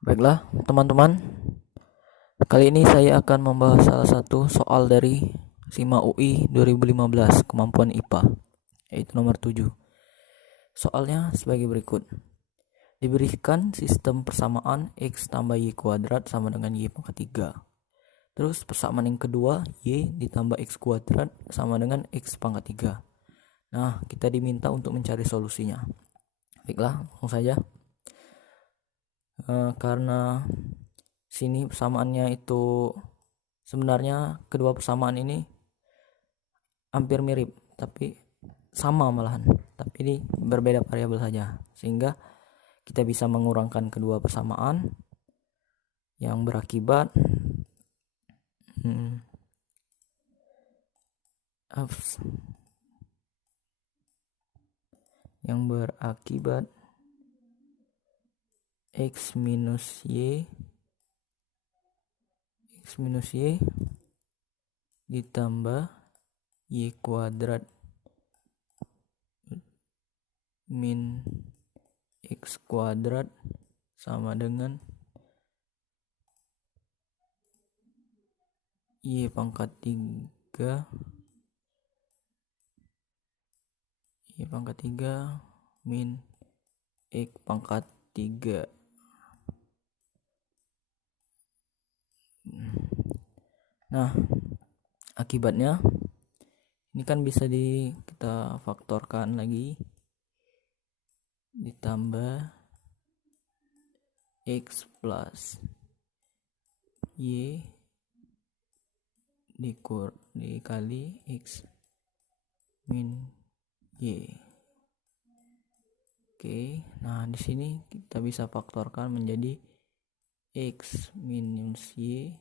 Baiklah, teman-teman. Kali ini saya akan membahas salah satu soal dari SIMA UI 2015, kemampuan IPA, yaitu nomor 7. Soalnya sebagai berikut. Diberikan sistem persamaan X tambah Y kuadrat sama dengan Y pangkat 3. Terus persamaan yang kedua, Y ditambah X kuadrat sama dengan X pangkat 3. Nah, kita diminta untuk mencari solusinya. Baiklah, langsung saja. Karena sini persamaannya itu sebenarnya kedua persamaan ini hampir mirip, tapi sama malahan, tapi ini berbeda variabel saja, sehingga kita bisa mengurangkan kedua persamaan yang berakibat X minus Y ditambah Y kuadrat min X kuadrat sama dengan Y pangkat 3 min X pangkat 3. Nah, akibatnya ini kan bisa kita faktorkan lagi, ditambah X plus Y dikali X min Y. Oke, nah di sini kita bisa faktorkan menjadi X minus Y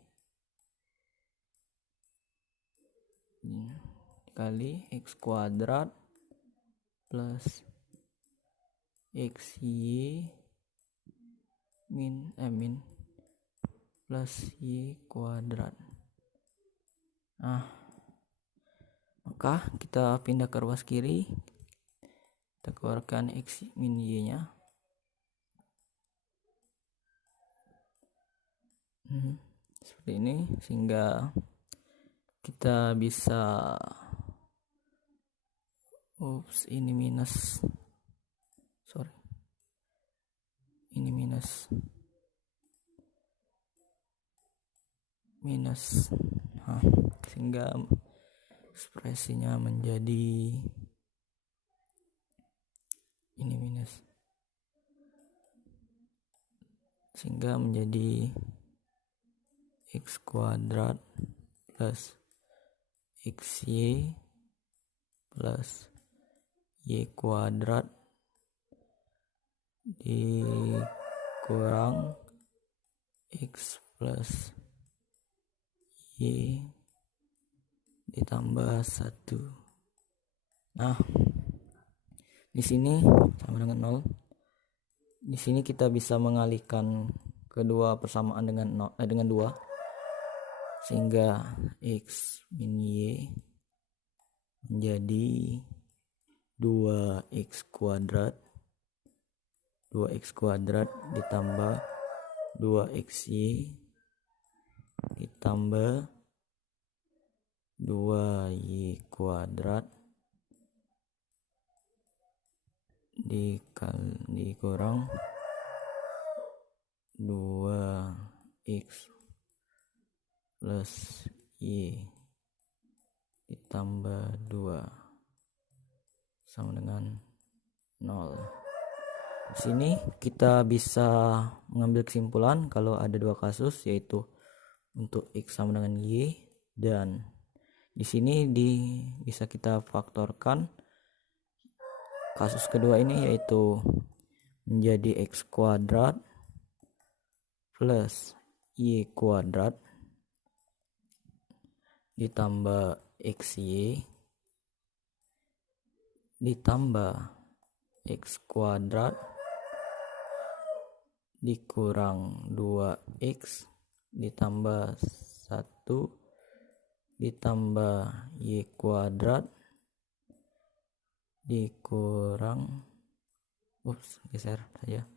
dikali X kuadrat plus XY min plus Y kuadrat. Nah, maka kita pindah ke ruas kiri, kita keluarkan X min Y nya. Seperti ini, sehingga kita bisa ini minus sehingga ekspresinya menjadi ini minus, sehingga menjadi X kuadrat plus XY plus Y kuadrat dikurang X plus Y ditambah 1. Nah, di sini sama dengan 0. Di sini kita bisa mengalihkan kedua persamaan dengan 2, sehingga X min Y menjadi 2x kuadrat ditambah 2xy ditambah 2y kuadrat dikurang 2x plus y ditambah 2 sama dengan 0. Di sini kita bisa mengambil kesimpulan kalau ada dua kasus, yaitu untuk X sama dengan Y, dan di sini bisa kita faktorkan kasus kedua ini, yaitu menjadi X kuadrat plus Y kuadrat ditambah XY ditambah X kuadrat dikurang 2x ditambah 1 ditambah Y kuadrat dikurang geser saja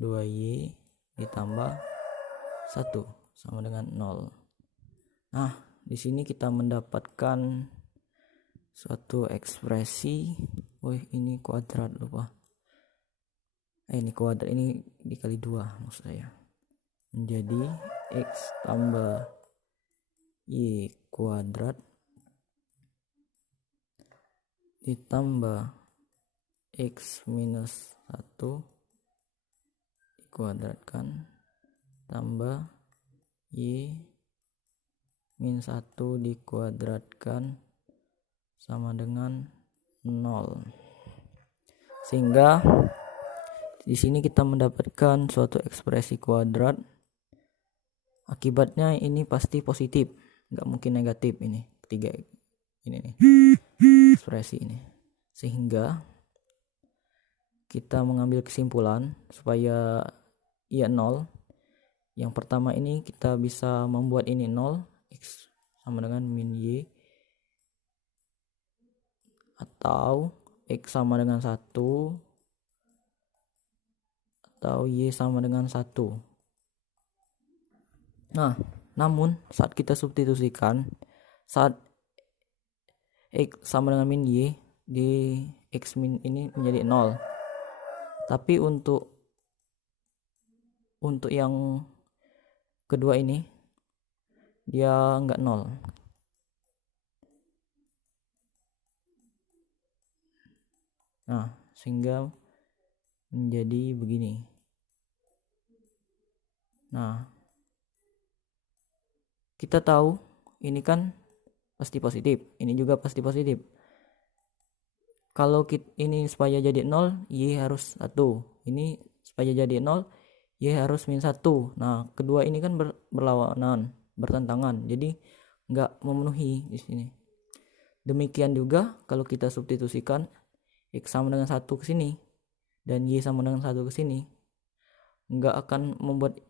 2y ditambah 1 sama dengan 0. Nah, di sini kita mendapatkan suatu ekspresi. Ini kuadrat, lupa. Ini kuadrat, ini dikali 2 maksud saya. Menjadi X tambah Y kuadrat ditambah X minus 1 dikuadratkan tambah Y min 1 dikuadratkan sama dengan 0. Sehingga di sini kita mendapatkan suatu ekspresi kuadrat. Akibatnya ini pasti positif, nggak mungkin negatif. Ini ketiga ini nih ekspresi ini. Sehingga kita mengambil kesimpulan supaya ia 0. Yang pertama ini kita bisa membuat ini 0, X sama dengan min Y, atau X sama dengan 1, atau Y sama dengan 1. Nah, namun saat kita substitusikan, saat X sama dengan min Y, di X min ini menjadi 0. Tapi untuk yang kedua ini dia enggak 0. Nah, sehingga menjadi begini. Nah, kita tahu ini kan pasti positif, ini juga pasti positif. Kalau ini supaya jadi 0, Y harus 1. Ini supaya jadi 0, Y harus min 1. Nah, kedua ini kan berlawanan, bertentangan. Jadi enggak memenuhi di sini. Demikian juga kalau kita substitusikan X sama dengan 1 ke sini dan Y sama dengan 1 ke sini, enggak akan membuat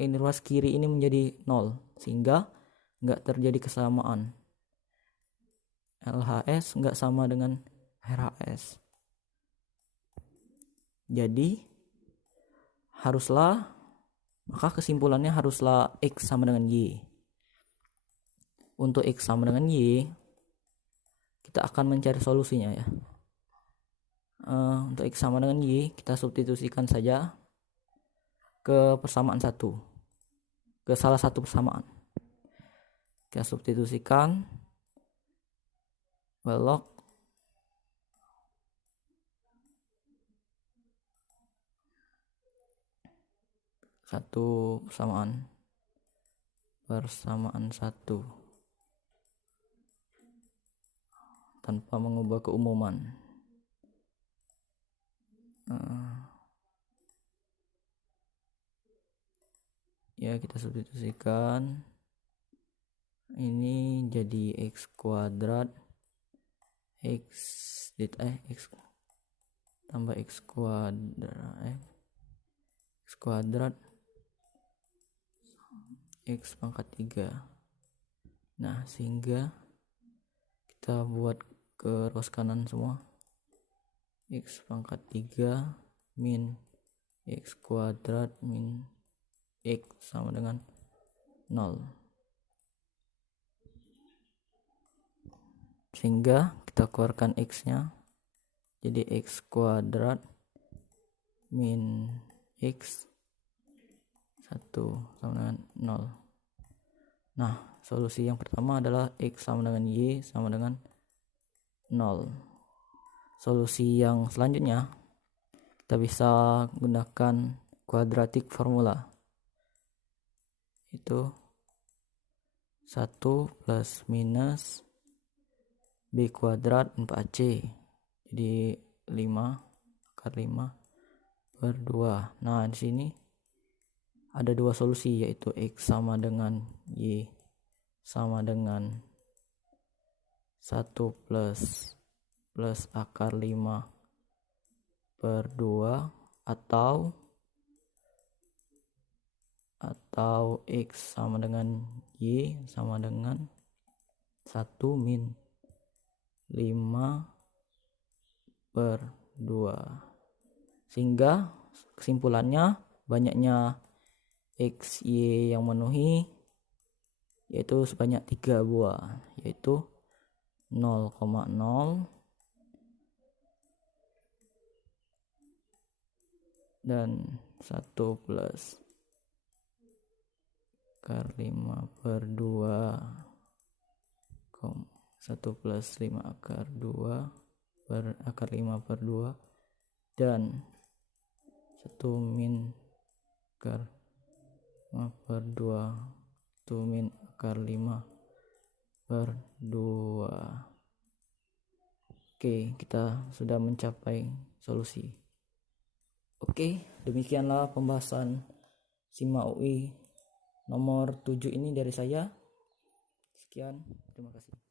ini ruas kiri ini menjadi 0, sehingga enggak terjadi kesamaan. LHS enggak sama dengan RHS. Jadi maka kesimpulannya haruslah X sama dengan Y. Untuk X sama dengan Y, kita akan mencari solusinya ya. Untuk X sama dengan Y, kita substitusikan saja ke persamaan 1, ke salah satu persamaan. Kita substitusikan, belok, satu persamaan 1 tanpa mengubah keumuman. Ya, kita substitusikan, ini jadi X kuadrat X tambah X kuadrat X pangkat 3. Nah, sehingga kita buat ke ruas kanan semua. X pangkat 3 min X kuadrat min X sama dengan 0. Sehingga kita keluarkan X nya, jadi X kuadrat min X 1 sama dengan 0. Nah, solusi yang pertama adalah X sama dengan Y sama dengan 0. Solusi yang selanjutnya, kita bisa gunakan quadratic formula. Itu 1 plus minus B kuadrat 4C. Jadi 5 akar 5 per 2. Nah, di sini ada dua solusi, yaitu X sama dengan Y sama dengan 1 plus akar 5 per 2, atau X sama dengan Y sama dengan 1 min 5 per 2. Sehingga kesimpulannya banyaknya X, Y yang memenuhi, yaitu sebanyak 3 buah, yaitu 0,0 dan 1 plus akar 5 per 2, 1 plus 5 akar 2 per akar 5 per 2, dan 1 min akar 5 per 2, 1 min akar 5 per 2. Oke, kita sudah mencapai solusi. Oke, demikianlah pembahasan SIMA UI nomor 7 ini dari saya. Sekian, terima kasih.